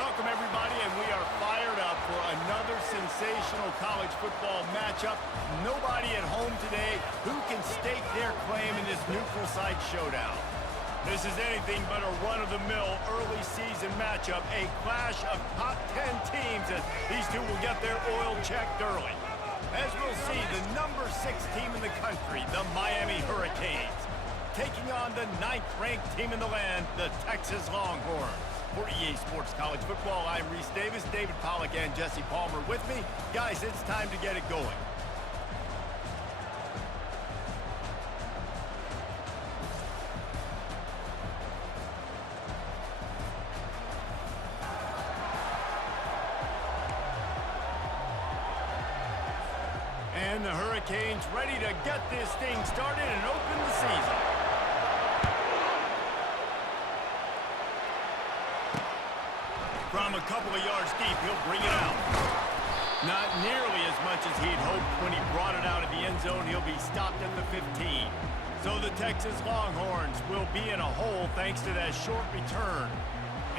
Welcome, everybody, and we are fired up for another sensational college football matchup. Nobody at home today who can stake their claim in this neutral site showdown. This is anything but a run-of-the-mill early season matchup, a clash of top 10 teams as these two will get their oil checked early. As we'll see, the number 6 team in the country, the Miami Hurricanes, taking on the 9th-ranked team in the land, the Texas Longhorns. For EA Sports College Football, I'm Reese Davis, David Pollack, and Jesse Palmer with me. Guys, it's time to get it going. And the Hurricanes ready to get this thing started and open the season. From a couple of yards deep, he'll bring it out. Not nearly as much as he'd hoped when he brought it out of the end zone. He'll be stopped at the 15. So the Texas Longhorns will be in a hole thanks to that short return.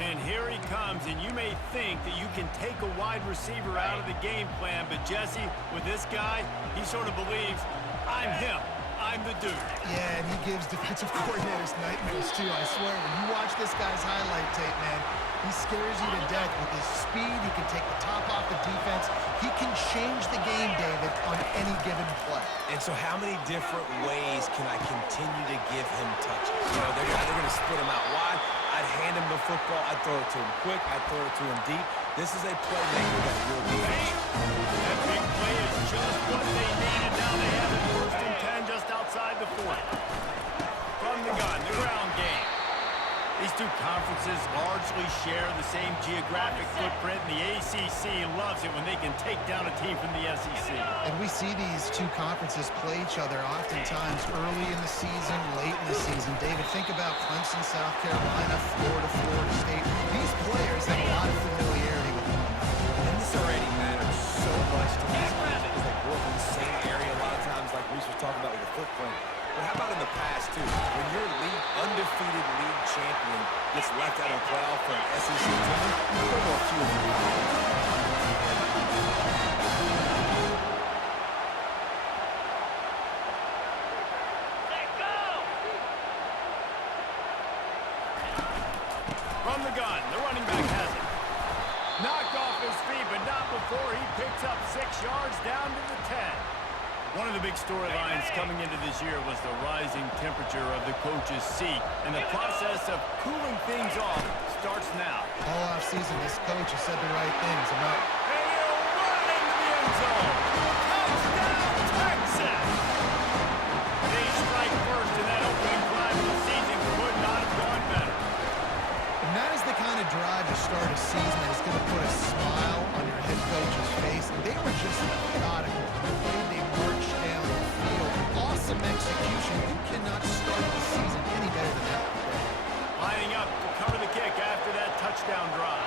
And here he comes, and you may think that you can take a wide receiver out of the game plan, but Jesse, with this guy, he sort of believes, I'm him. I'm the dude. Yeah, and he gives defensive coordinators nightmares, too, I swear. When you watch this guy's highlight tape, man, he scares you to death with his speed. He can take the top off the defense. He can change the game, David, on any given play. And so how many different ways can I continue to give him touches? You know, they're either going to split him out wide. I'd hand him the football. I'd throw it to him quick. I'd throw it to him deep. This is a playmaker that will be featured. That big play is just what they needed. Now they have it 1st and 10 just outside the 40. From the gun, the ground game. These two conferences largely share the same geographic footprint, and the ACC loves it when they can take down a team from the SEC. And we see these two conferences play each other oftentimes early in the season, late in the season. David, think about Clemson, South Carolina, Florida, Florida State. These players have a lot of familiarity with one another. And this already matters so much to these guys because they grew up in the same area a lot of times, like Reese was talking about with the footprint. But how about in the past, too? When your undefeated league champion gets left out of the playoff for an SEC team, there are a few of them. From the gun, the running back has it. Knocked off his feet, but not before he picks up 6 yards down to the 10. One of the big storylines coming into this year was the rising temperature of the coach's seat, and the process of cooling things off starts now. All offseason, this coach has said the right things about... And he'll run into the end zone. Touchdown, Texas! They strike first, and that opening drive of the season could not have gone better. And that is the kind of drive to start a season that is going to put a smile on your head coach's face. They were just methodical. The way they marched down the field. Awesome execution. You cannot start the season any better than that. Lining up to cover the kick after that touchdown drive.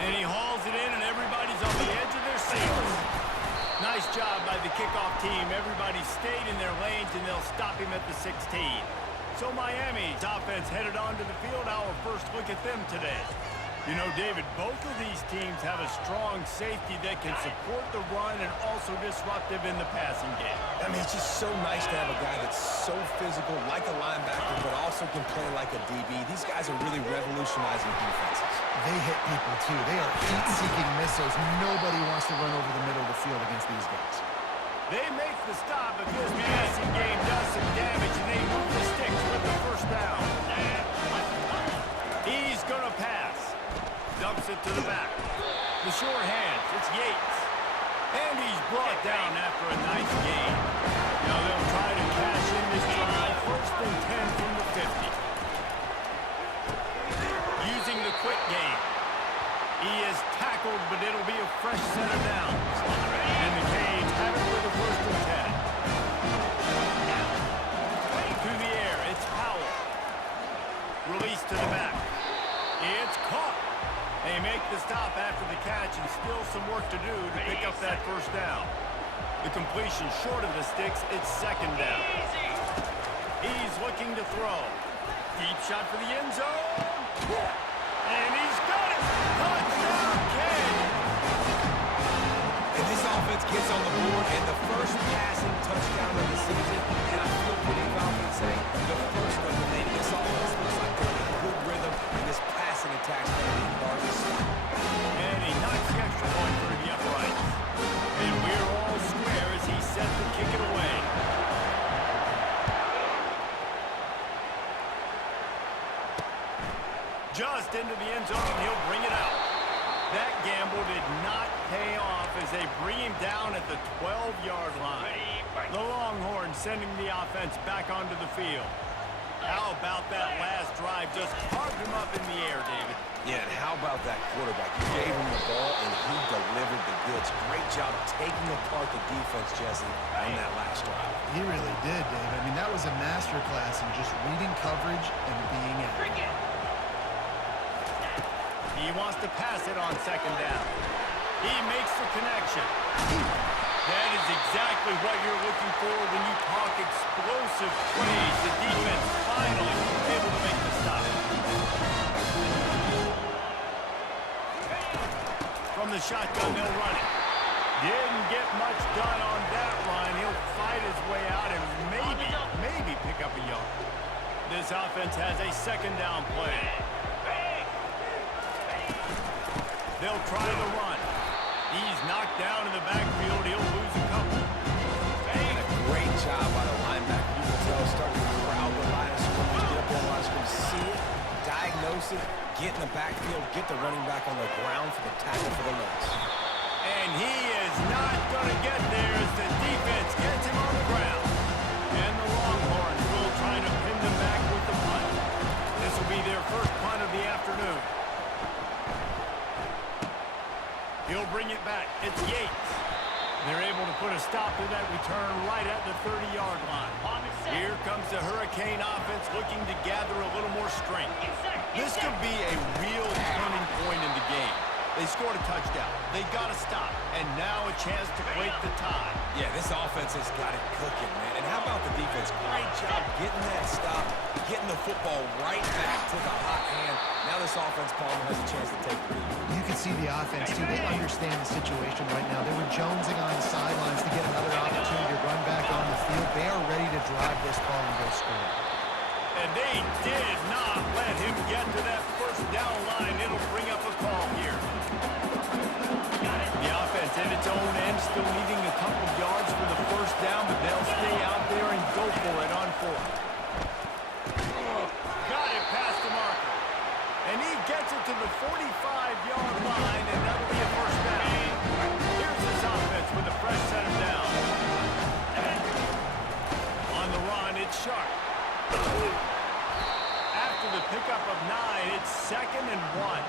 And he hauls it in, and everybody's on the edge of their seats. Nice job by the kickoff team. Everybody stayed in their lanes, and they'll stop him at the 16. So Miami's offense headed onto the field. Our first look at them today. You know, David, both of these teams have a strong safety that can support the run and also disruptive in the passing game. I mean, it's just so nice to have a guy that's so physical, like a linebacker, but also can play like a DB. These guys are really revolutionizing defenses. They hit people, too. They are heat-seeking missiles. Nobody wants to run over the middle of the field against these guys. They make the stop, but this passing game does some damage, and they move the sticks with the first down. He's going to pass. Dumps it to the back. The short hands, it's Yates. And he's brought down after a nice gain. Now they'll try to cash in this drive. 1st and 10 from the 50. Using the quick game. He is tackled, but it'll be a fresh set of downs. And the Canes have it with a 1st and 10. To the air, it's Powell. Release to the back. It's caught. They make the stop after the catch, and still some work to do to pick up that first down. The completion short of the sticks, it's 2nd down. He's looking to throw. Deep shot for the end zone. And he's got it. Touchdown, King. And this offense gets on the board, and the first passing touchdown of the season, and I feel pretty confident saying the first of the many. This offense looks like they're in a good rhythm, and this passing attack's going to be hard to stop. And he knocks the extra point through the uprights. And we're all square as he set to kick it away. Just into the end zone, and he'll bring it out. That gamble did not pay off as they bring him down at the 12-yard line. The Longhorns sending the offense back onto the field. How about that last drive? Just carved him up in the air, David. Yeah, and how about that quarterback? You gave him the ball, and he delivered the goods. Great job taking apart the defense, Jesse, on that last drive. He really did, Dave. I mean, that was a masterclass in just reading coverage and being accurate. He wants to pass it on second down. He makes the connection. That is exactly what you're looking for when you talk explosive plays. The defense finally able to make the stop. From the shotgun, they'll run it. Didn't get much done on that run. He'll fight his way out and maybe pick up a yard. This offense has a second down play. They'll try the run. He's knocked down in the backfield. He'll lose a couple. And a great job by the linebacker. You can tell starting to crowd the line of scrimmage, get up on the line of scrimmage, see it, diagnose it, get in the backfield, get the running back on the ground for the tackle for the loss. And he is not going to get there as the defense gets him on the ground. And the Longhorns will try to pin them back with the punt. This will be their first punt of the afternoon. He'll bring it back. It's Yates. They're able to put a stop to that return right at the 30-yard line. Here comes the Hurricane offense looking to gather a little more strength. This could be a real turning point in the game. They scored a touchdown. They got to stop. And now a chance to break the tie. Yeah, this offense has got it cooking, man. And how about the defense? Great job getting that stop, getting the football right back to the hot hand. Now this offense, Palmer, has a chance to take the lead. You can see the offense, too. They understand the situation right now. They were jonesing on the sidelines to get another opportunity to run back on the field. They are ready to drive this ball and go score. And they did not let him get to that first down line. It'll bring up a call here. The offense at its own end still needing a couple yards for the first down, but they'll stay out there and go for it on fourth. Got it past the marker. And he gets it to the 45-yard line, and that'll be a first down. Here's this offense with a fresh set of downs. On the run, it's Sharp. After the pickup of 9, it's 2nd and 1.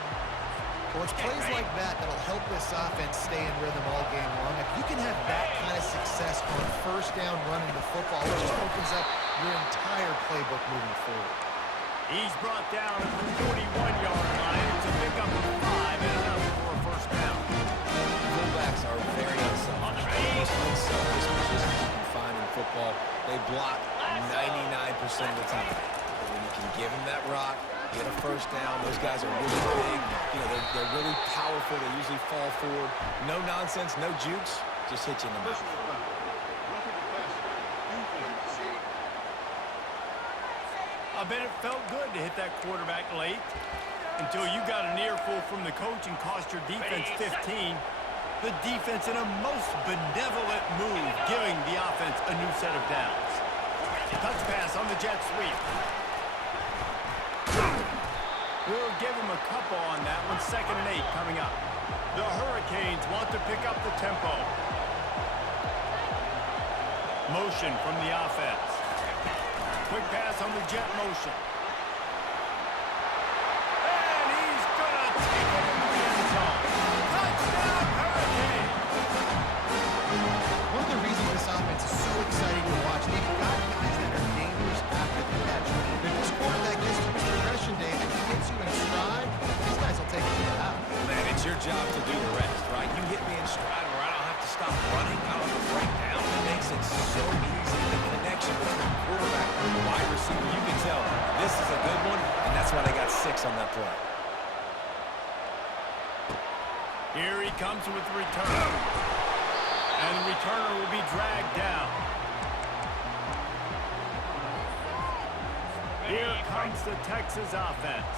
Well, it's plays like that that'll help this offense stay in rhythm all game long. If you can have that kind of success on first down running the football, it just opens up your entire playbook moving forward. He's brought down at the 41-yard line. It's a pickup of 5 and enough for a first down. Fullbacks are very unselfish. The most unselfish positions you can find in football. They block 99% of the time. But when you can give them that rock, get a first down, those guys are really big. You know, they're really powerful. They usually fall forward. No nonsense, no jukes. Just hit you in the mouth. I bet it felt good to hit that quarterback late until you got an earful from the coach and cost your defense 15. The defense in a most benevolent move, giving the offense a new set of downs. Touch pass on the jet sweep. We'll give him a couple on that one. 2nd and 8 coming up. The Hurricanes want to pick up the tempo. Motion from the offense. Quick pass on the jet motion. And he's going to take it in the end zone. Touchdown, Hurricane! One of the reasons this offense is so exciting to watch, they've got guys that are dangerous after the catch. If this quarterback gets to his progression, Dave, and he hits you in stride, these guys will take it to the house. Man, it's your job to do the rest, right? You hit me in stride where I don't have to stop running. I don't have to break down. It makes it so easy. The connection between quarterback and wide receiver, you can tell this is a good one, and that's why they got 6 on that play. Here he comes with the return. And the returner will be dragged down. Here comes the Texas offense.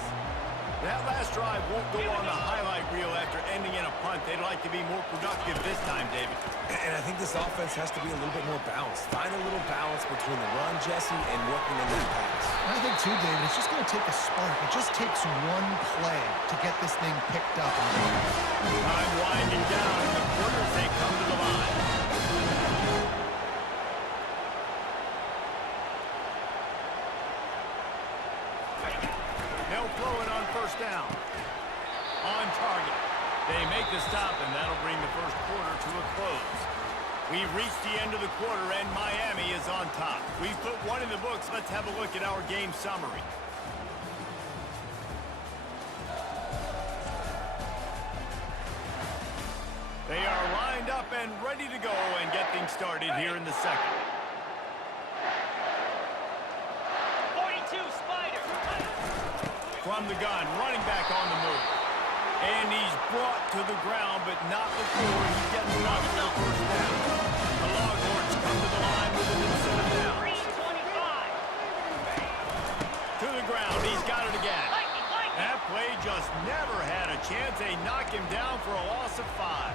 That last drive won't go on the highlight reel after ending in a punt. They'd like to be more productive this time, David. And I think this offense has to be a little bit more balanced. Find a little balance between the run, Jesse, and working in that pass. I think, too, David, it's just going to take a spark. It just takes one play to get this thing picked up. Time winding down in the quarters. They come to the line. They'll throw it on first down. On target. They make the stop, and that'll bring the first quarter to a close. We've reached the end of the quarter, and Miami is on top. We've put one in the books. Let's have a look at our game summary. They are lined up and ready to go and get things started here in the second. 42 Spider. From the gun, running back on the move. And he's brought to the ground, but not before he gets enough for the first down. The Longhorns come to the line with a new set of downs. 325. To the ground, he's got it again. That play just never had a chance. They knock him down for a loss of 5.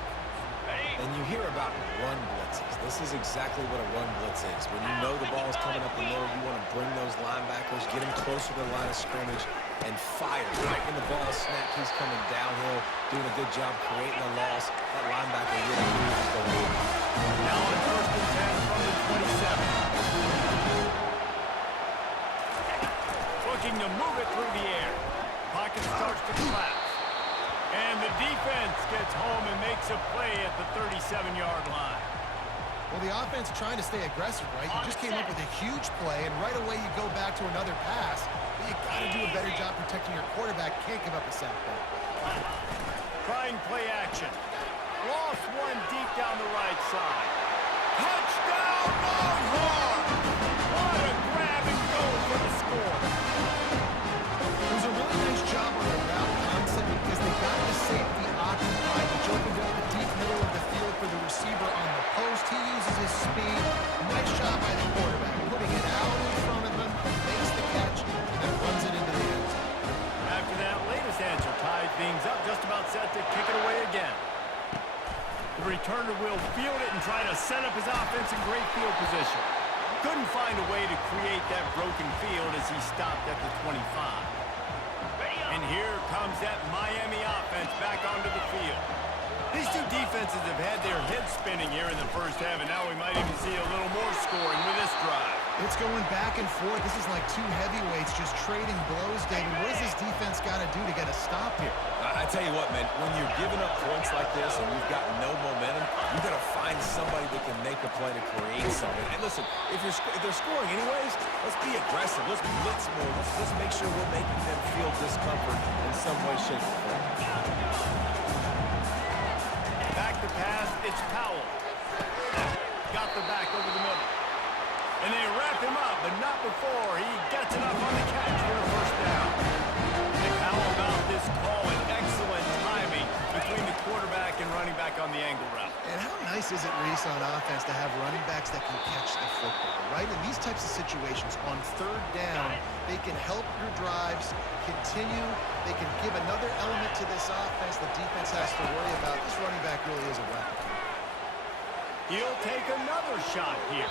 And you hear about run blitzes. This is exactly what a run blitz is. When you know the ball is coming up the middle, you want to bring those linebackers, get them closer to the line of scrimmage, and fire. Right when the ball snapped, he's coming downhill, doing a good job creating a loss. That linebacker really knew what was going on. Now on first and 10 from the 27. Looking to move it through the air. Pocket starts to collapse. And the defense gets home and makes a play at the 37-yard line. Well, the offense trying to stay aggressive, right? You just came up with a huge play, and right away you go back to another pass. But you got to do a better job protecting your quarterback. Can't give up a sack there. Trying play action. Lost one deep down the right side. Touchdown, Longhorns! What a grab and go for the score. It was a really nice job on the route concept because they got the safety occupied, which opened up the deep middle of the field for the receiver on the post. He uses his speed. Nice job by the quarterback, putting it out in front of him, makes the catch, and then runs it into the end zone. After that latest answer tied things up, just about set to kick it away again. The returner will field it and try to set up his offense in great field position. Couldn't find a way to create that broken field as he stopped at the 25. And here comes that Miami offense back onto the field. These two defenses have had their heads spinning here in the first half, and now we might even see a little more scoring with this drive. It's going back and forth. This is like two heavyweights just trading blows, David. What does this defense got to do to get a stop here? I tell you what, man, when you're giving up points like this and you've got no momentum, you've got to find somebody that can make a play to create something. And listen, if they're scoring anyways, let's be aggressive. Let's blitz more. Let's make sure we're making them feel discomfort in some way, shape, or form. Back to pass, it's Powell. Got the back over the middle. And they wrap him up, but not before he gets enough on the catch for a first down. And how about this call and excellent timing between the quarterback and running back on the angle route? And how nice is it, Reese, on offense to have running backs that can catch the football, right? In these types of situations, on third down, they can help your drives continue. They can give another element to this offense the defense has to worry about. This running back really is a weapon. He'll take another shot here.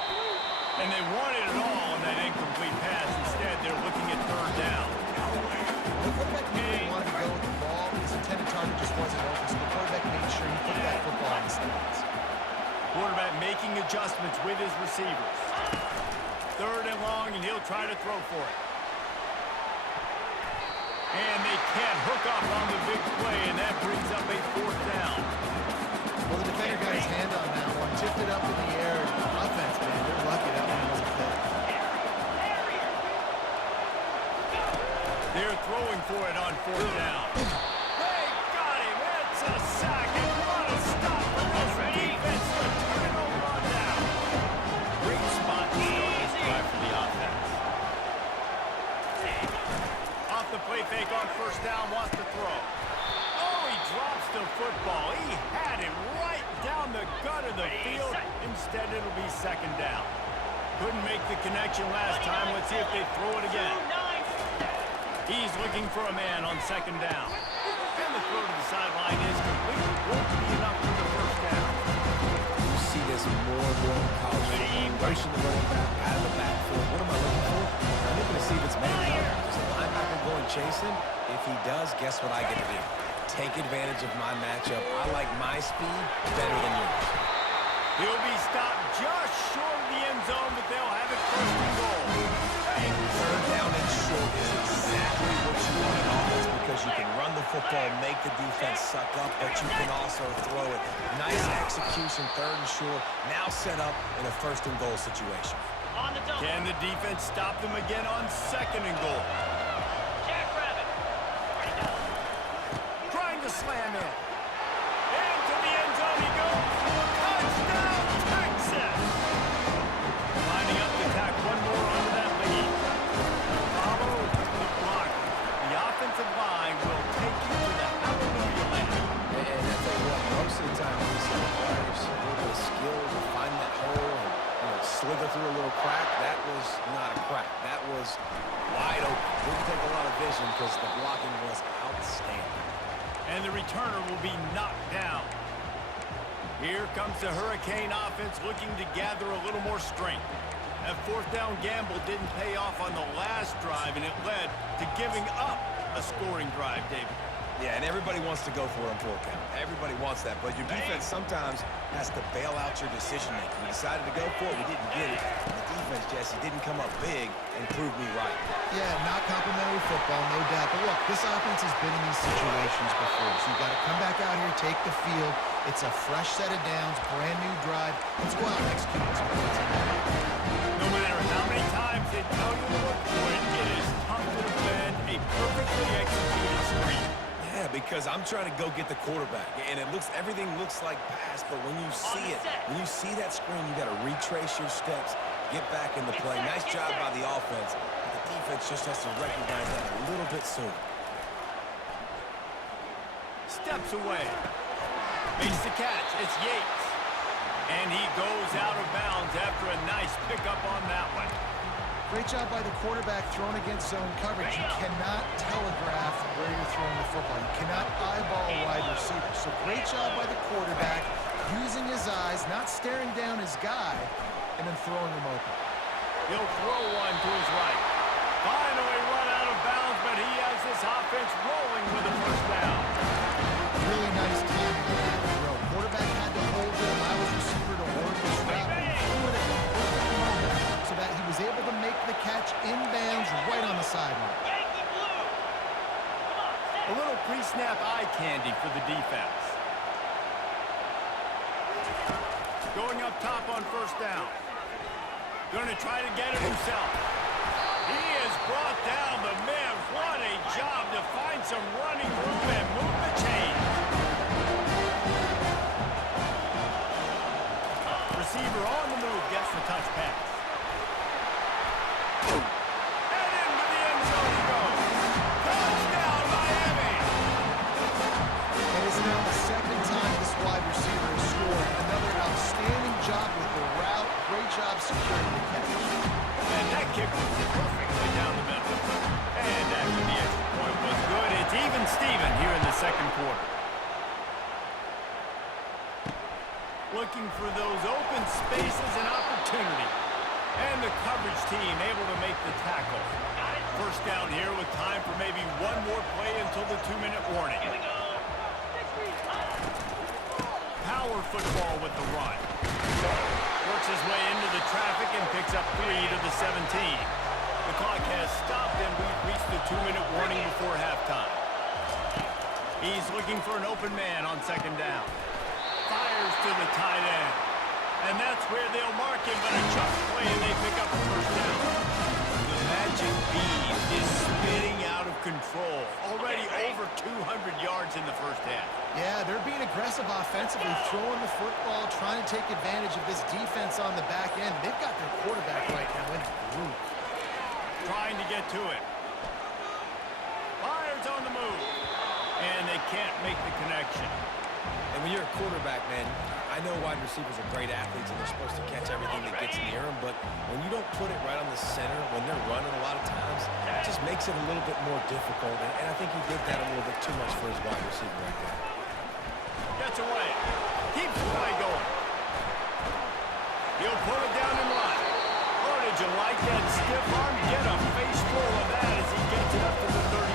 And they wanted it all on that incomplete pass. Instead, they're looking at third down. The quarterback maybe wanted to go with the ball, but his intended target just wasn't open, so the quarterback made sure he put that football in the stands. Quarterback making adjustments with his receivers. Third and long, and he'll try to throw for it. And they can't hook up on the big play, and that brings up a fourth down. Well, the defender got his hand on that one, tipped it up in the air. Offense, man, they're lucky that one wasn't picked. They're throwing for it on fourth down. They got him. It's a sack, and what a stop for this defense to turn it over on down. Great spot to start this drive for the offense. Off the play fake on first down, wants to throw. Oh, he drops the football. He had it right down the gut of the field. Instead, it'll be second down. Couldn't make the connection last time. Let's see if they throw it again. He's looking for a man on second down. And the throw to the sideline is complete. Won't be enough for the first down. You see this more and more in college football. Motion the running back out of the backfield. What am I looking for? I'm looking to see if it's man coverage. Does the linebacker go and chase him? If he does, guess what I get to do? Take advantage of my matchup. I like my speed better than yours. He'll be stopped just short of the end zone, but they'll have it first and goal. Third down and short is exactly what you want in offense because you can run the football, make the defense suck up, but you can also throw it. Nice execution, third and short, now set up in a first and goal situation. Can the defense stop them again on second and goal? Trying to slam in. Into the end zone he goes. Touchdown, Texas! Lining up to tack one more onto that lead. Follow the block. The offensive line will take you to the hallelujah land. And I tell you what, most of the time we see the players a little bit of skill to find that hole and slither through a little crack. That was not a crack. That was wide open. Didn't take a lot of vision because the blocking was outstanding. And the returner will be knocked down. Here comes the Hurricane offense looking to gather a little more strength. That fourth down gamble didn't pay off on the last drive, and it led to giving up a scoring drive, David. Yeah, and everybody wants to go for it on full count. Everybody wants that, but your defense sometimes has to bail out your decision-making. We decided to go for it. We didn't get it. The defense, Jesse, didn't come up big and prove me right. Yeah, not complimentary football, no doubt. But look, this offense has been in these situations before, so you've got to come back out here, take the field. It's a fresh set of downs, brand new drive. Let's go out and execute this points. No matter how many times they tell you to look for it, it is tough to defend a perfectly executed screen. Yeah, because I'm trying to go get the quarterback, and everything looks like pass, but when you see that screen, you got to retrace your steps, get back in the play. Nice job by the offense, but the defense just has to recognize that a little bit sooner. Steps away. Makes the catch. It's Yates. And he goes out of bounds after a nice pickup on that one. Great job by the quarterback thrown against zone coverage. You cannot telegraph where you're throwing the football. You cannot eyeball a wide receiver. So great job by the quarterback, using his eyes, not staring down his guy, and then throwing him open. He'll throw one to his right. Finally run out of bounds, but he has this offense rolling with a first down. Really nice timing on that throw. Quarterback had to hold it, allow his receiver to work his route, and threw it at the perfect moment so that he was able to make the catch inbounds right on the sideline. A little pre-snap eye candy for the defense. Going up top on first down. Going to try to get it himself. He is brought down, but man, what a job to find some running room and move the chains. Receiver on the move gets the touch pass. And into the end zone he goes. Touchdown, Miami! And it's now the second time this wide receiver has scored. Another outstanding job with the route. Great job securing the catch. And that kick was perfectly down the middle. And after the extra point was good, it's even Steven here in the second quarter. Looking for those open spaces and opportunity. And the coverage team able to make the tackle. First down here with time for maybe one more play until the 2-minute warning. Here we go. Power football with the run. Works his way into the traffic and picks up 3 to the 17. The clock has stopped and we've reached the 2-minute warning before halftime. He's looking for an open man on second down. Fires to the tight end. And that's where they'll mark him, but a chunk play and they pick up a first down. The magic beam is spinning out of control. Already over 200 yards in the first half. Yeah, they're being aggressive offensively, throwing the football, trying to take advantage of this defense on the back end. They've got their quarterback right now in a group. Trying to get to it. Fires on the move. And they they can't make the connection. And when you're a quarterback, man, I know wide receivers are great athletes and they're supposed to catch everything that gets near them, but when you don't put it right on the center, when they're running a lot of times, it just makes it a little bit more difficult. And I think he did that a little bit too much for his wide receiver right there. Gets away. Keeps the play going. He'll pull it down and run. Oh, did you like that stiff arm? Get a face full of that as he gets it up to the 34.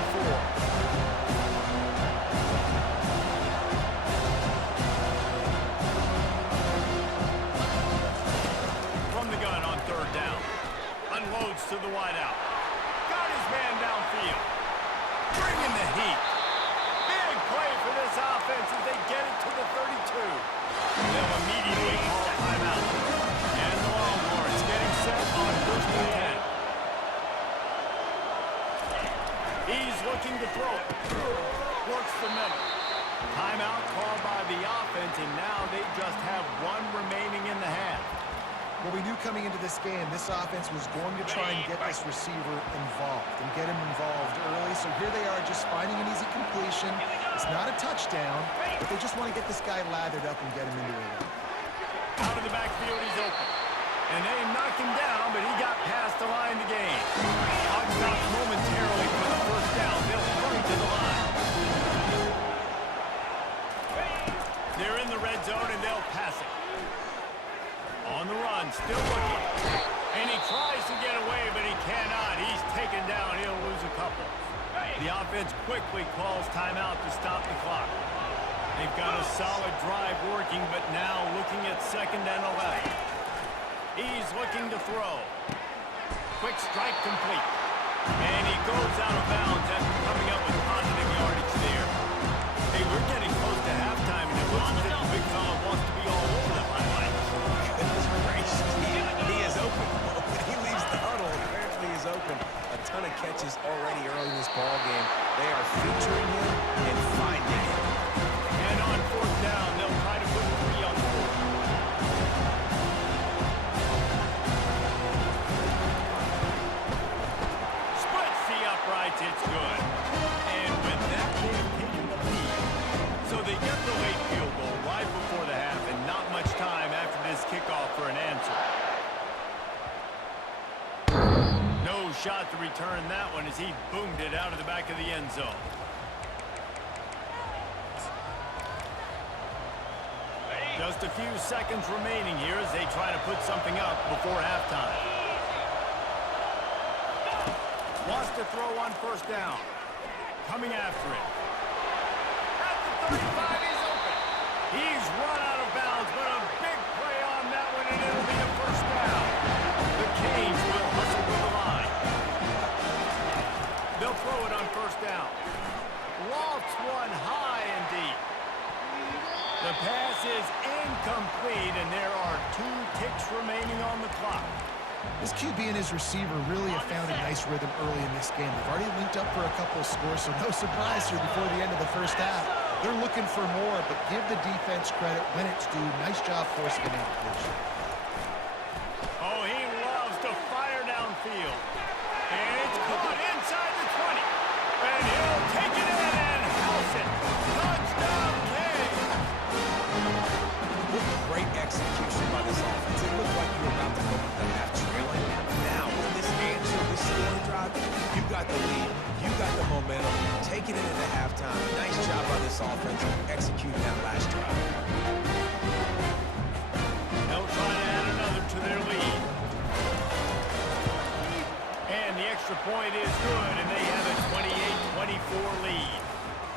From the gun on third down. Unloads to the wideout. Got his man downfield. Bringing the heat. Big play for this offense as they get it to the 32. They'll immediately call timeout. And the Longhorns getting set on first and 10. He's looking to throw it. Works the middle. Timeout called by the offense, and now they just have one remaining in the half. Well, we knew coming into this game, this offense was going to try and get this receiver involved and get him involved early. So here they are just finding an easy completion. It's not a touchdown, but they just want to get this guy lathered up and get him into a run. Out of the backfield, he's open. And they knocked him down, but he got past the line to gain. Clock stops momentarily for the first down. They'll hurry to the line. They're in the red zone, and they'll pass it. On the run, still looking. And he tries to get away, but he cannot. He's taken down. He'll lose a couple. The offense quickly calls timeout to stop the clock. They've got a solid drive working, but now looking at 2nd and 11. He's looking to throw. Quick strike complete. And he goes out of bounds after coming up with positive yardage there. Hey, we're getting close to halftime, and it looks as if the big fella wants to be all over the highlights. Goodness gracious. He is open. When he leaves the huddle, apparently he's open. A ton of catches already early in this ball game. They are featuring him and finding him. And on 4th down, they'll try to put 3 on the board. Splits the uprights, it's good. And with that, they've taken the lead. So they get the late field goal right before the half, and not much time after this kickoff for an answer. No shot to return that one as he boomed it out of the back of the end zone. Just a few seconds remaining here as they try to put something up before halftime. Wants to throw on 1st down. Coming after it. At the 35, he's open. He's run out of bounds, but a big play on that one, and it'll be a 1st down. The Canes will hustle to the line. They'll throw it on 1st down. Lofts one high and deep. The pass is incomplete, and there are 2 ticks remaining on the clock. This QB and his receiver really have found a nice rhythm early in this game. They've already linked up for a couple of scores, so no surprise here before the end of the first half. They're looking for more, but give the defense credit when it's due. Nice job forcing an incompletion. Oh, he loves to fire downfield. And it's caught inside the 20. And he'll take it in and house it. Touchdown, Canes! Great execution by this offense. It looked like you were about to go into the half trailing. Now, with this answer, this scoring drive, you got the lead, you got the momentum, taking it into halftime. Nice job by this offense executing that last drive. They'll try to add another to their lead. And the extra point is good, and they have a 28-24 lead.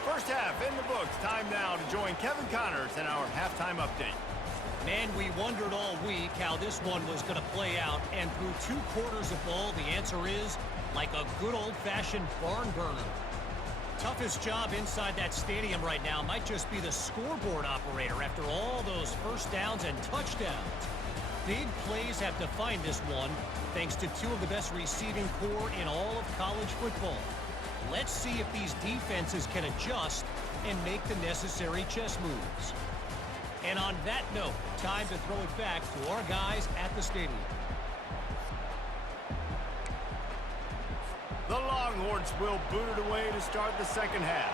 First half in the books. Time now to join Kevin Connors in our halftime update. Man, we wondered all week how this one was going to play out, and through 2 quarters of ball, the answer is like a good old-fashioned barn burner. Toughest job inside that stadium right now might just be the scoreboard operator after all those 1st downs and touchdowns. Big plays have defined this one, thanks to 2 of the best receiving core in all of college football. Let's see if these defenses can adjust and make the necessary chess moves. And on that note, time to throw it back to our guys at the stadium. The Longhorns will boot it away to start the second half.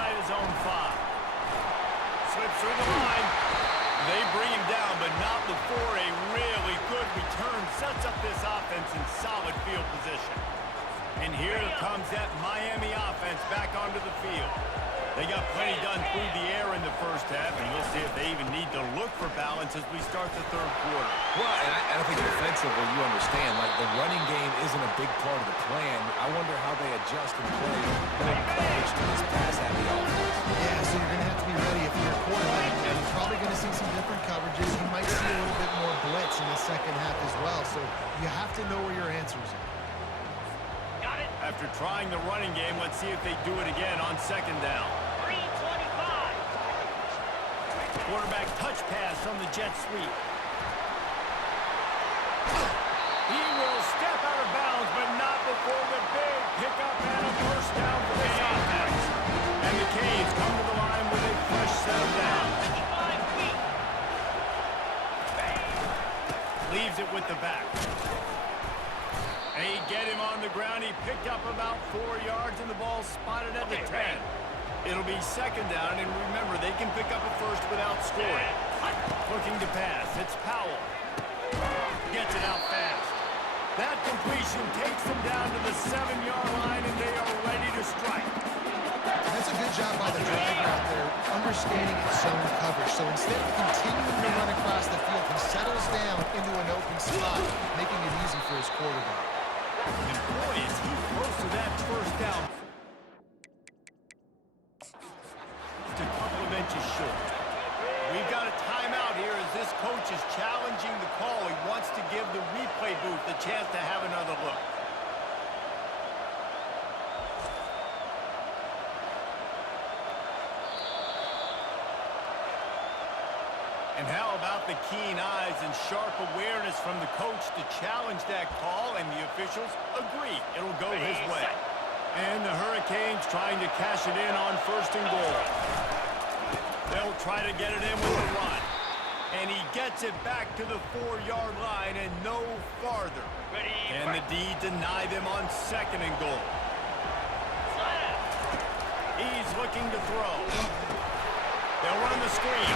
inside his own 5. Slips through the line. They bring him down, but not before a really good return sets up this offense in solid field position. And here comes that Miami offense back onto the field. They got plenty done through the air in the first half, and we'll see if they even need to look for balance as we start the third quarter. Well, and I think defensively, you understand, like the running game isn't a big part of the plan. I wonder how they adjust and play more coverage to this pass-heavy offense. Yeah, so you're going to have to be ready if you're a quarterback. And you're probably going to see some different coverages. You might see a little bit more blitz in the second half as well. So you have to know where your answers are. Got it. After trying the running game, let's see if they do it again on second down. 3:25. Quarterback touch pass on the jet sweep. He will step out of bounds, but not before the big pickup and a first down for this offense. And the Canes come to the line with a fresh set of downs. 55 feet. Leaves it with the back. They get him on the ground. He picked up about 4 yards, and the ball spotted at the 10. It'll be second down, and remember, they can pick up a first without scoring. Looking to pass. It's Powell. Gets it out fast. That completion takes them down to the 7-yard line, and they are ready to strike. That's a good job by the driver out there, understanding its zone coverage. So instead of continuing to run across the field, he settles down into an open spot, making it easy for his quarterback. And boy, is he close to that first down. Just a couple of inches short. We've got a timeout here as this coach is challenging the call. He wants to give the replay booth a chance to have another look. And how about the keen eyes and sharp awareness from the coach to challenge that call, and the officials agree it'll go his way. And the Hurricanes trying to cash it in on first and goal. They'll try to get it in with a run. And he gets it back to the 4-yard line and no farther. Can the D deny them on second and goal? He's looking to throw. They'll run the screen.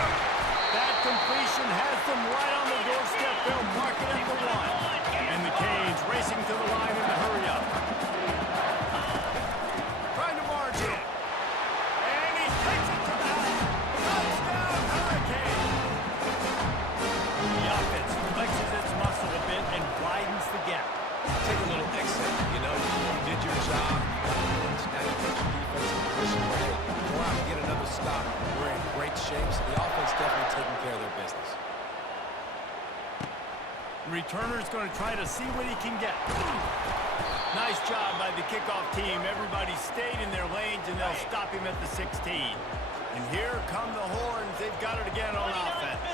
That completion has them right on the doorstep. They'll mark it at the 1. And the Canes racing to the line in the hurry-up. Trying to march it. And he takes it to the house. Touchdown, Hurricanes! The offense flexes its muscle a bit and widens the gap. Take a little exit, you know, you did your job, you got points, now you put your defense in position where hey, go out and get another stop. We're in great shape, so the offense definitely taking care of their business. Returner's going to try to see what he can get. Nice job by the kickoff team. Everybody stayed in their lanes, and they'll stop him at the 16. And here come the horns. They've got it again on offense.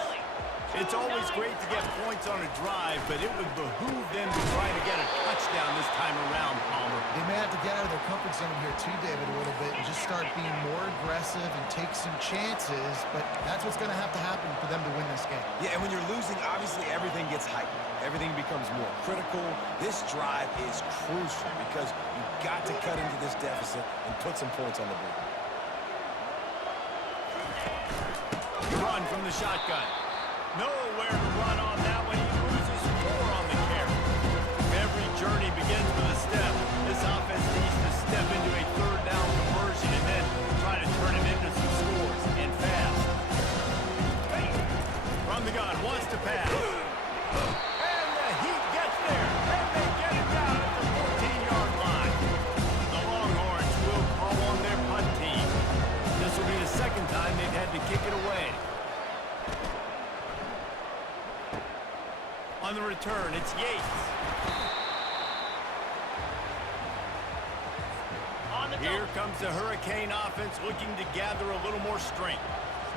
It's always great to get points on a drive, but it would behoove them to try to get a touchdown this time around, Palmer. They may have to get out of their comfort zone here too, David, a little bit and just start being more aggressive and take some chances, but that's what's going to have to happen for them to win this game. Yeah, and when you're losing, obviously everything gets heightened. Everything becomes more critical. This drive is crucial because you've got to cut into this deficit and put some points on the board. Run from the shotgun. Nowhere to run on that one. He loses 4 on the carry. Every journey begins with a step. This offense needs to step into a third down conversion and then try to turn it into some scores, and fast. From the gun, wants to pass. And the Heat gets there, and they get it down at the 14-yard line. The Longhorns will call on their punt team. This will be the second time they've had to kick it away. On the return, it's Yates. Here comes the Hurricane offense looking to gather a little more strength.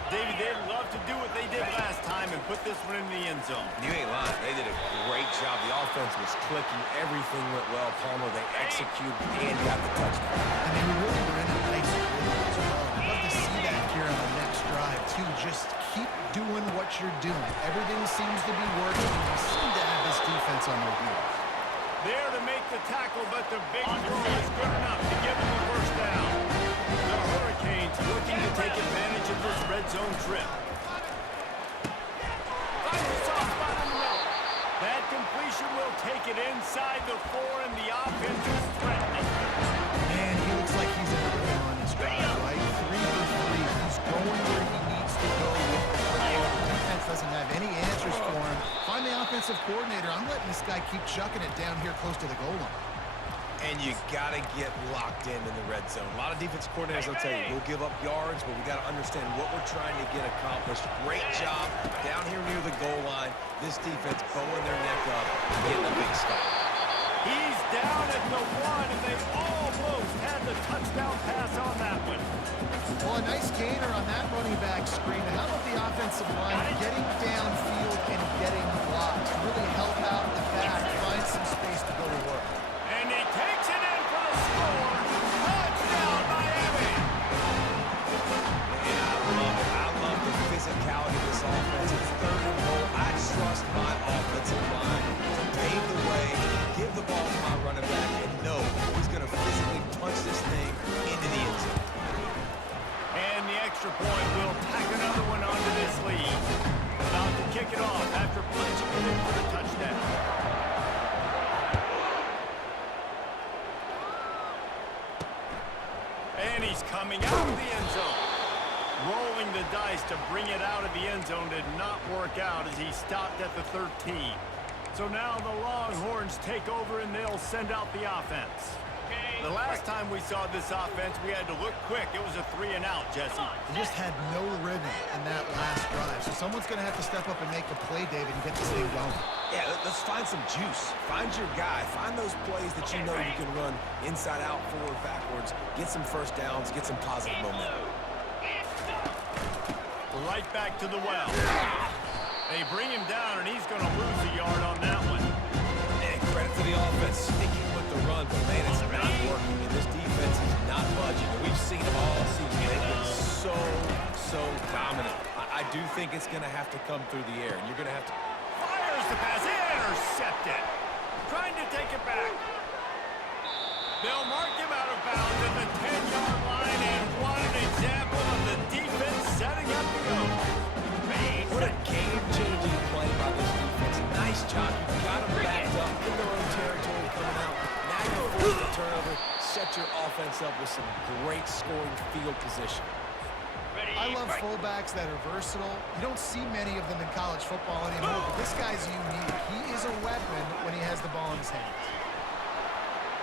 David, they'd love to do what they did last time and put this one in the end zone. You ain't lying. They did a great job. The offense was clicking. Everything went well, Palmer. They executed and got the touchdown. And they really were in a nice rhythm as well. I'd love to see that here on the next drive, too. Just keep doing what you're doing. Everything seems to be working, and you seem to have this defense on their heels. There to make the tackle, but the big throw is good enough to give them the first down. The Hurricanes defense looking to take advantage of this red zone trip. Finds a soft spot in the middle. That completion will take it inside the 4, and the offense is threatening. Man, he looks like he's in the rhythm on this drive, right? 3 for 3. He's going where he needs to go with the football. The defense doesn't have any answers for him. Find the offensive coordinator. I'm letting this guy keep chucking it down here close to the goal line. And you got to get locked in the red zone. A lot of defensive coordinators will tell you, we'll give up yards, but we got to understand what we're trying to get accomplished. Great job down here near the goal line. This defense bowing their neck up and getting a big stop. He's down at the 1, and they almost had the touchdown pass on that one. Well, a nice gainer on that running back screen. How about the offensive line getting downfield and getting blocked? Really help out the back, find some space to go to work. And he takes it in for the score. Touchdown, Miami! Man, I love it. I love the physicality of this offense. It's 3rd and goal. I trust my offensive line to pave the way, give the ball to my running back, and know he's going to physically punch this thing into the end zone. And the extra point will tack another one onto this lead. About to kick it off after punching it in for the touchdown. And he's coming out of the end zone. Rolling the dice to bring it out of the end zone did not work out as he stopped at the 13. So now the Longhorns take over and they'll send out the offense. The last time we saw this offense, we had to look quick. It was a 3-and-out, Jesse. He just had no rhythm in that last drive. So someone's going to have to step up and make a play, David, and get this thing going. Yeah, let's find some juice. Find your guy. Find those plays that you know you can run inside out, forward, backwards. Get some first downs. Get some positive momentum. Right back to the well. They bring him down, and he's going to lose a yard on that one. And credit to the offense sticking with the run, but man, it's not working, and this defense is not budging. We've seen them all season. They've been so dominant. I do think it's going to have to come through the air, and you're going to have to... Fires the pass, intercepted. Trying to take it back. They'll mark him out of bounds at the 10-yard line, and what an example of the defense setting up the go. What a game-changing play by this defense. Nice job. You got them backed up in their own territory coming out. Now you're forced to turnover. Set your offense up with some great scoring field position. I love fullbacks that are versatile. You don't see many of them in college football anymore, but this guy's unique. He is a weapon when he has the ball in his hands.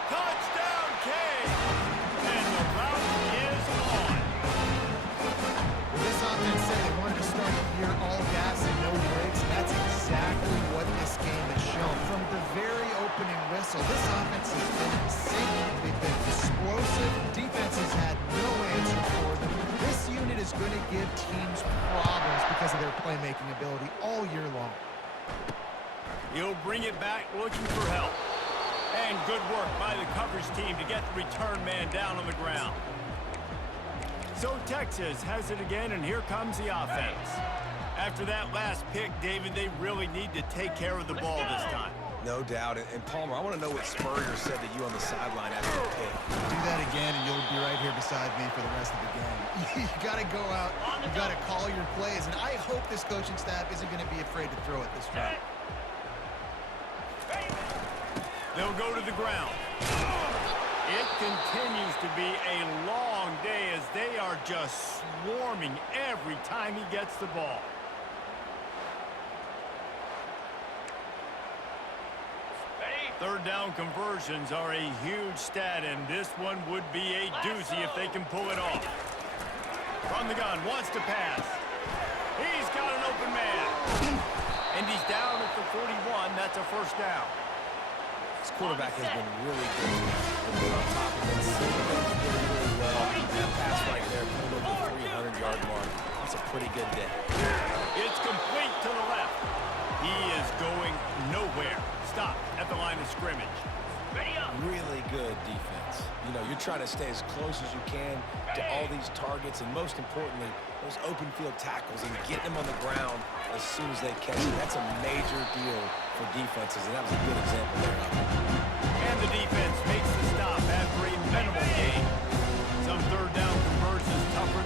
Touchdown, Kane! And the route is on. Well, this offense said they wanted to start the year all gas and no brakes, and that's exactly what this game has shown. From the very opening whistle, this offense has been in sync. They've been explosive. Defense has had no answer for them. This unit is going to give teams problems because of their playmaking ability all year long. He'll bring it back looking for help. And good work by the coverage team to get the return man down on the ground. So Texas has it again, and here comes the offense. After that last pick, David, they really need to take care of the ball this time. No doubt. And Palmer, I want to know what Spurrier said to you on the sideline after the pick. Do that again, and you'll be right here beside me for the rest of the game. You got to go out. You got to call your plays, and I hope this coaching staff isn't going to be afraid to throw it this time. They'll go to the ground. It continues to be a long day as they are just swarming every time he gets the ball. Third down conversions are a huge stat, and this one would be a doozy if they can pull it off. From the gun, wants to pass. He's got an open man. And he's down at the 41. That's a first down. This quarterback has been really good. They've been on top of it, seeing things really well. That pass right there, put over the 300-yard mark. That's a pretty good day. It's complete to the left. He is going nowhere. Stop at the line of scrimmage. Really good defense. You know, you're trying to stay as close as you can to all these targets, and most importantly, those open field tackles and getting them on the ground as soon as they catch it. That's a major deal for defenses, and that was a good example there. And the defense makes the stop after a minimal gain. Some third down conversions tougher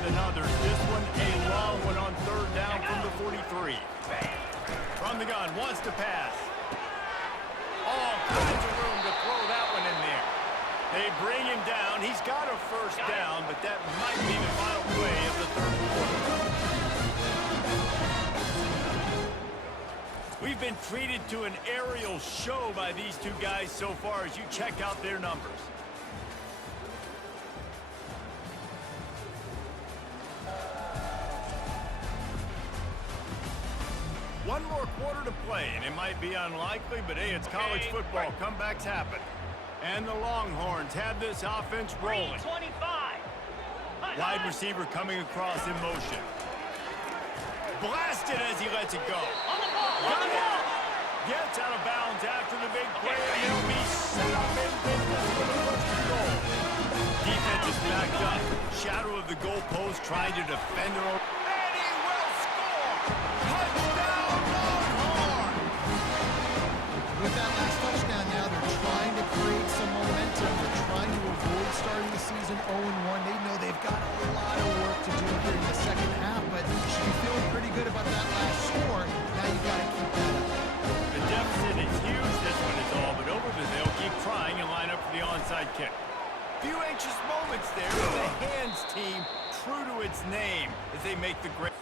the gun, wants to pass. All kinds of room to throw that one in there. They bring him down. He's got a first down, but that might be the final play of the third quarter. We've been treated to an aerial show by these two guys so far as you check out their numbers. One more quarter to play, and it might be unlikely, but hey, it's college football. Comebacks happen. And the Longhorns have this offense rolling. 325. Wide receiver coming across in motion. Blasted as he lets it go. On the ball. Got it. Gets out of bounds after the big play, and they'll be set up in business for the first and goal. Defense is backed up. Shadow of the goalpost trying to defend their own. And he will score! Touchdown, Longhorns! With that last touchdown now, they're trying to create some momentum. They're trying to avoid starting the season 0-1. They know they've got a lot of work to do here in the second half, but you should be feeling pretty good about that last score. Now you've got to keep that up. The deficit is huge, this one is all, but over the they'll keep trying and line up for the onside kick. Few anxious moments there with the hands team true to its name as they make the great.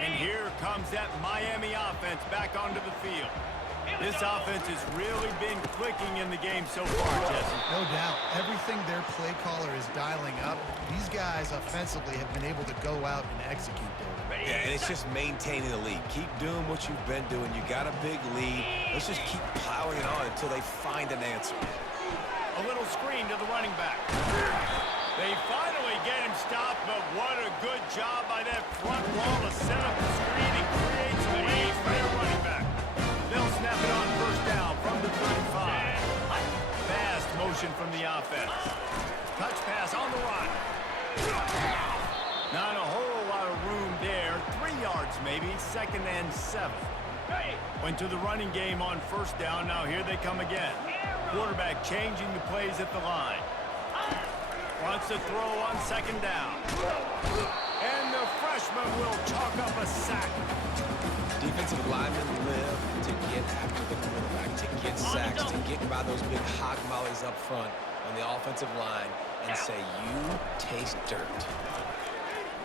And here comes that Miami offense back onto the field. This offense has really been clicking in the game so far, Jesse. No doubt. Everything their play caller is dialing up, these guys offensively have been able to go out and execute there. Yeah, and it's just maintaining the lead. Keep doing what you've been doing. You got a big lead. Let's just keep plowing it on until they find an answer. A little screen to the running back. They finally get him stopped, but what a good job by that front wall to set up the screen and create some lanes for their running back. They'll snap it on first down from the 35. Fast motion from the offense. Touch pass on the run. Not a whole lot of room there. 3 yards maybe, 2nd and 7. Went to the running game on first down. Now here they come again. Quarterback changing the plays at the line. Wants to throw on 2nd down. And the freshman will chalk up a sack. Defensive linemen live to get after the quarterback, to get sacks, to get by those big hog mollies up front on the offensive line and say, you taste dirt.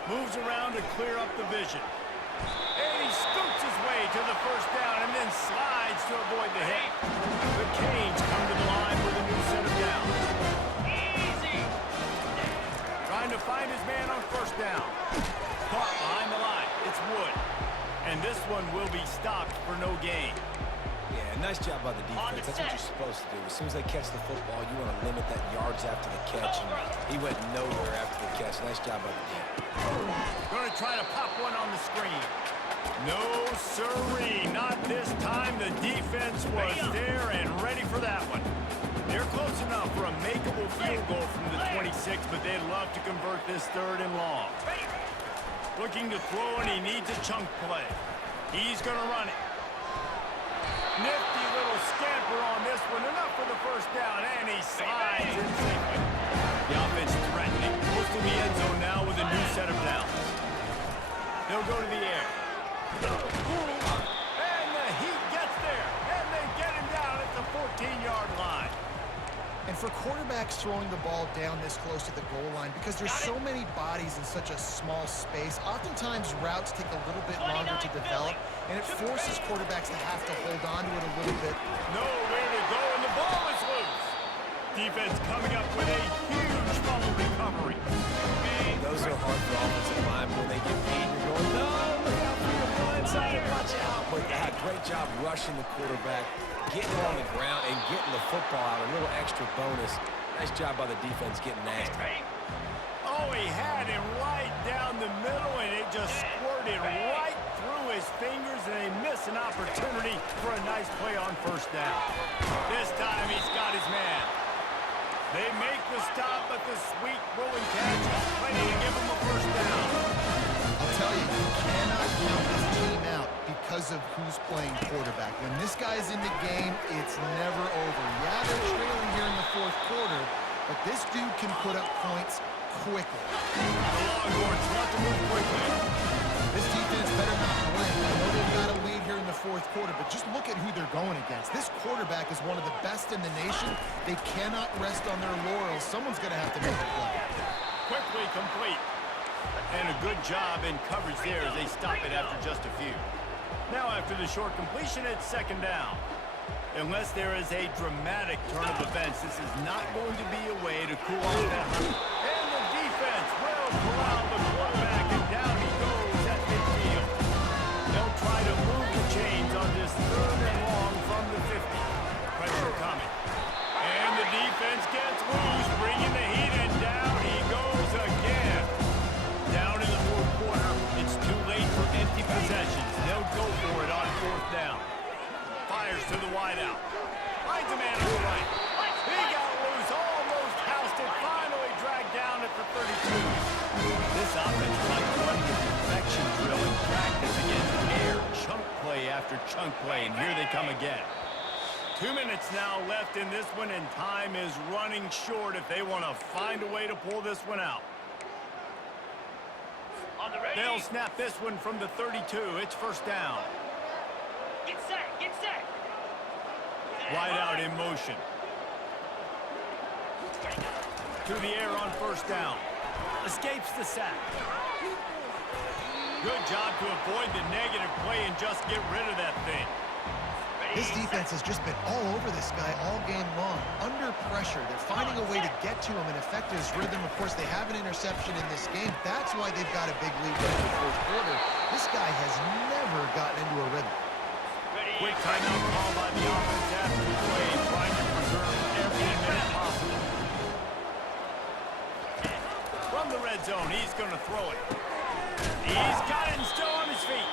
Moves around to clear up the vision. And he scoots his way to the first down and then slides to avoid the hit. The Canes come to the line with a new set of downs. Easy. Trying to find his man on first down. Caught behind the line. It's Wood. And this one will be stopped for no gain. Yeah, nice job by the defense. That's what you're supposed to do. As soon as they catch the football, you want to limit that yards after the catch. And he went nowhere after the catch. Nice job by the defense. Going to try to pop one on the screen. No, sirree. Not this time. The defense was there and ready for that one. They're close enough for a makeable field goal from the 26, but they'd love to convert this 3rd and long. Looking to throw, and he needs a chunk play. He's going to run it. Nifty little scamper on this one. Enough for the first down, and he slides in safely. The offense threatening. Close to the end zone now with a new set of downs. They'll go to the air. And the Heat gets there. And they get him down at the 14-yard line. And for quarterbacks throwing the ball down this close to the goal line, because there's so many bodies in such a small space, oftentimes routes take a little bit longer to develop, and it forces quarterbacks to have to hold on to it a little bit. Nowhere to go, and the ball is loose. Defense coming up with a huge fumble recovery. Those are hard for offensive line. When they get beat, you're going, no, look out for your blindside, watch out. But great job rushing the quarterback, getting it on the ground, and getting the football out. A little extra bonus. Nice job by the defense getting nasty. Oh, he had him right down the middle, and it just squirted right through his fingers, and they miss an opportunity for a nice play on first down. This time he's got his man. They make the stop, but the sweet rolling catch is plenty to give him a first down. I'll tell you, you cannot count this team out. because of who's playing quarterback. When this guy's in the game, it's never over. Yeah, they're trailing here in the fourth quarter, but this dude can put up points quickly. The Longhorns want to move quickly. This defense better not blink. I know they've got a lead here in the fourth quarter, but just look at who they're going against. This quarterback is one of the best in the nation. They cannot rest on their laurels. Someone's going to have to make a play. Quickly complete. And a good job in coverage there as they stop it after just a few. Now after the short completion, it's second down. Unless there is a dramatic turn of events, this is not going to be a way to cool off that. And the defense will corral the quarterback, and down he goes at midfield. They'll try to move the chains on this third and long from the 50. Pressure coming. And the defense gets loose, bringing the heat, and down he goes again. Down in the fourth quarter, it's too late for empty possessions. They'll go for it on fourth down. Fires to the wideout. Finds a man on the right. He got loose, almost housed it, finally dragged down at the 32. This offense is like running a perfection drill in practice against air. Chunk play after chunk play, and here they come again. 2 minutes now left in this one, and time is running short if they want to find a way to pull this one out. On the ready. They'll snap this one from the 32. It's first down. Get set. Get set. Wide out in motion. To the air on first down. Escapes the sack. Good job to avoid the negative play and just get rid of that thing. This defense has just been all over this guy all game long. Under pressure, they're finding a way to get to him and affect his rhythm. Of course, they have an interception in this game. That's why they've got a big lead in the fourth quarter. This guy has never gotten into a rhythm. Quick timeout call by the offense after the play, trying to preserve every minute possible. From the red zone, he's going to throw it. He's got it and still on his feet.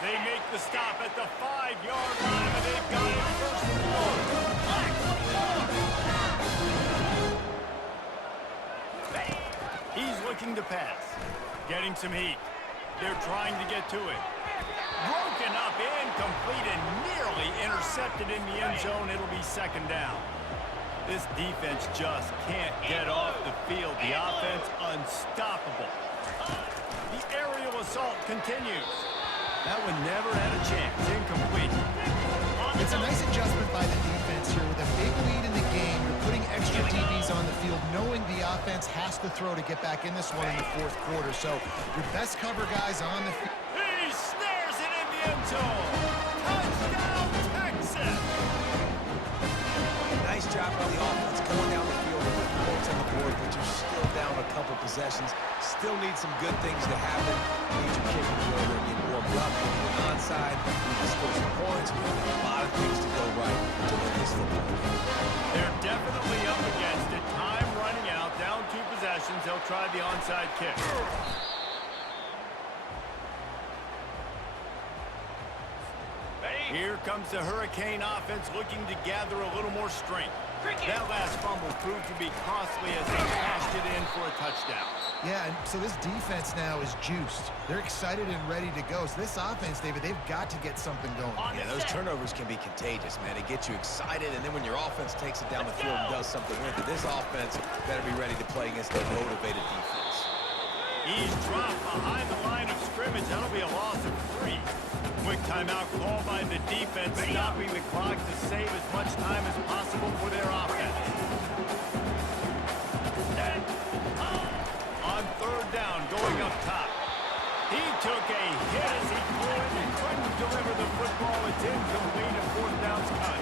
They make the stop at the 5-yard line, and they've got it first and long. He's looking to pass. Getting some heat. They're trying to get to it. Broken up, incomplete, and nearly intercepted in the end zone. It'll be second down. This defense just can't get off the field. The offense unstoppable. The aerial assault continues. That one never had a chance. Incomplete. It's a nice adjustment by the defense here. With a big lead in the game, you're putting extra DBs on the field, knowing the offense has to throw to get back in this one in the fourth quarter. So your best cover guys on the field. He snares it in the end zone. Touchdown, Texas! Nice job by the offense going down the field, putting points on the board, but you're still down a couple possessions. Still need some good things to happen. Need your kicker to go there and get warmed up. You're onside. You need to score some points. We have a lot of things to go right to win this football game. They're definitely up against it. Time running out. Down 2 possessions. They'll try the onside kick. Here comes the Hurricane offense looking to gather a little more strength. That last fumble proved to be costly as they cashed it in for a touchdown. Yeah, and so this defense now is juiced. They're excited and ready to go. So this offense, David, they've got to get something going. Yeah, those turnovers can be contagious, man. It gets you excited, and then when your offense takes it down the field and does something with it, this offense better be ready to play against a motivated defense. He's dropped behind the line of scrimmage. That'll be a loss of 3. Quick timeout call by the defense, stopping the clock to save as much time as possible for their offense. On third down, going up top. He took a hit as he threw it and couldn't deliver the football. It's incomplete and fourth down's cut.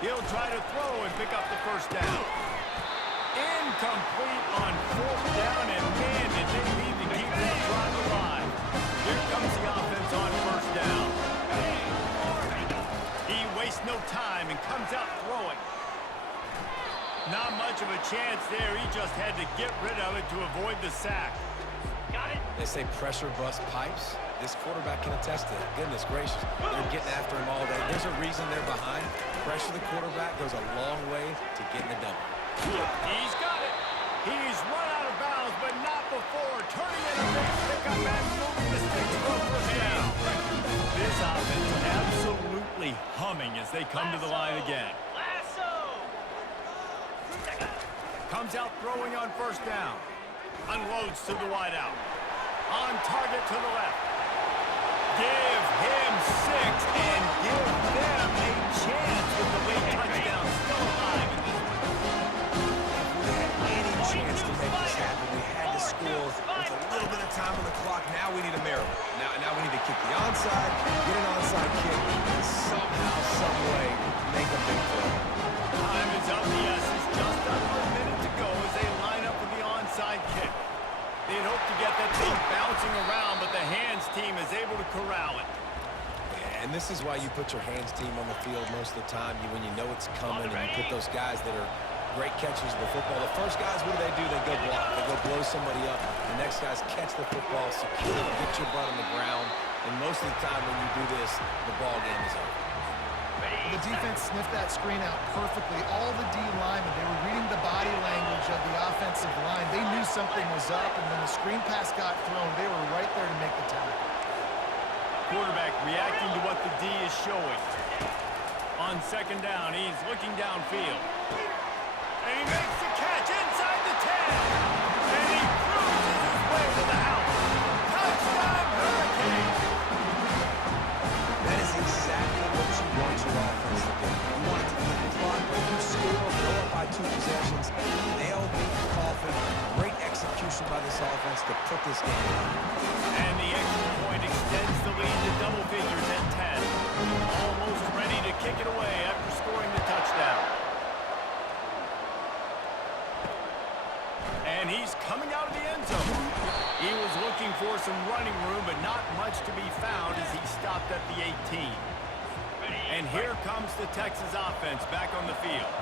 He'll try to throw and pick up the first down. Incomplete on fourth down, and man, did they need to keep that drive alive. Here comes the offense on first down. He wastes no time and comes out throwing. Not much of a chance there. He just had to get rid of it to avoid the sack. Got it. They say pressure bust pipes. This quarterback can attest to that. Goodness gracious. They're getting after him all day. There's a reason they're behind. Pressure the quarterback goes a long way to getting the double. He's got it. He's run out of bounds, humming as they come to the line again. Lasso. Comes out throwing on first down. Unloads to the wideout. On target to the left. Give him 6 and give them a chance with the late touchdown still alive in this one. If we had any chance to make this happen, we had to score with a little bit of time on the clock. Now we need a miracle. Now we need to kick the onside, get an onside kick, and somehow, some way, make a big play. Time is of the essence. Just under a minute to go as they line up for the onside kick. They'd hope to get that thing bouncing around, but the hands team is able to corral it. Yeah, and this is why you put your hands team on the field most of the time. When you know it's coming, and you put those guys that are great catchers of the football. The first guys, what do? They go block. They go blow somebody up. The next guys catch the football, secure it, get your butt on the ground. And most of the time when you do this, the ball game is over. The defense sniffed that screen out perfectly. All the D linemen, they were reading the body language of the offensive line. They knew something was up, and when the screen pass got thrown, they were right there to make the tackle. Quarterback reacting to what the D is showing. On second down, he's looking downfield. And he makes the catch inside the 10. And he cruises his way to the house. Touchdown, Hurricane! That is exactly what you want your offense to do. You want it to be the clock, but you score, go up by 2 possessions, nail the coffin. Great execution by this offense to put this game on. And the extra point extends the lead to double figures at 10. Almost ready to kick it away after scoring the touchdown. And he's coming out of the end zone. He was looking for some running room, but not much to be found as he stopped at the 18. And here comes the Texas offense back on the field.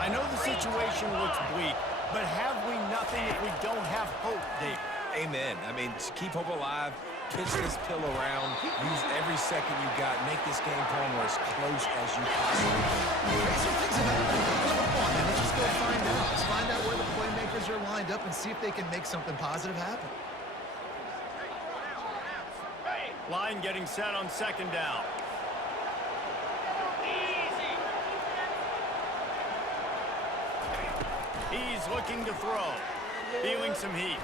I know the situation looks bleak, but have we nothing if we don't have hope, Dave? Amen. I mean, keep hope alive, pitch this pill around, use every second you got, make this game home or as close as you possibly can. Crazy things have happened in football, man. Let's just go find out. Let's find out where the playmakers are lined up and see if they can make something positive happen. Line getting set on second down. Easy. He's looking to throw. Feeling some heat.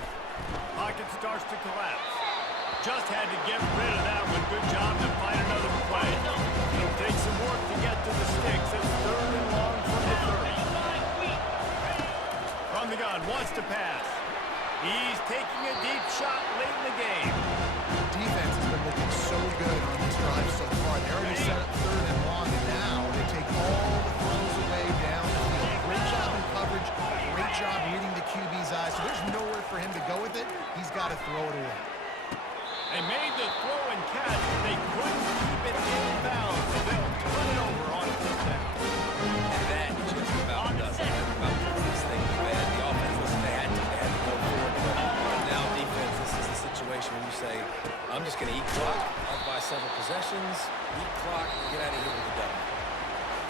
Pocket starts to collapse. Just had to get rid of that one. Good job to find another play. It'll take some work to get to the sticks. It's 3rd and long from the 30. From the gun, wants to pass. He's taking a deep shot late in the game. Defense has been looking so good on this drive so far. They already set up 3rd and long, and now they take all the throws away down the field. Great job in coverage. Great job reading the QB's eyes. So there's nowhere for him to go with it. He's got to throw it away. They made the throw and catch, but they couldn't keep it in bounds. So they'll turn it over on 4th down. And that just about does it. That about puts this thing to bed. The offense, listen, they had to go forward. But now defense, this is a situation where you say, I'm just going to eat clock, up by several possessions, eat clock, get out of here with a W.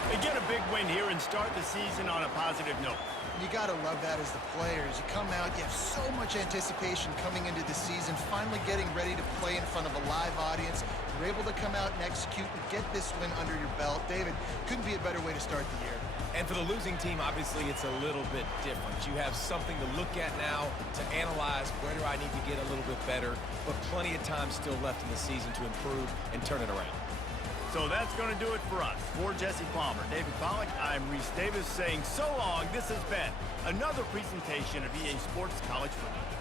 They get a big win here and start the season on a positive note. You got to love that as the players. You come out, you have so much anticipation coming into the season, finally getting ready to play in front of a live audience. You're able to come out and execute and get this win under your belt. David, couldn't be a better way to start the year. And for the losing team, obviously, it's a little bit different. You have something to look at now, to analyze where do I need to get a little bit better, but plenty of time still left in the season to improve and turn it around. So that's going to do it for us. For Jesse Palmer, David Pollack, I'm Reese Davis saying so long. This has been another presentation of EA Sports College Football.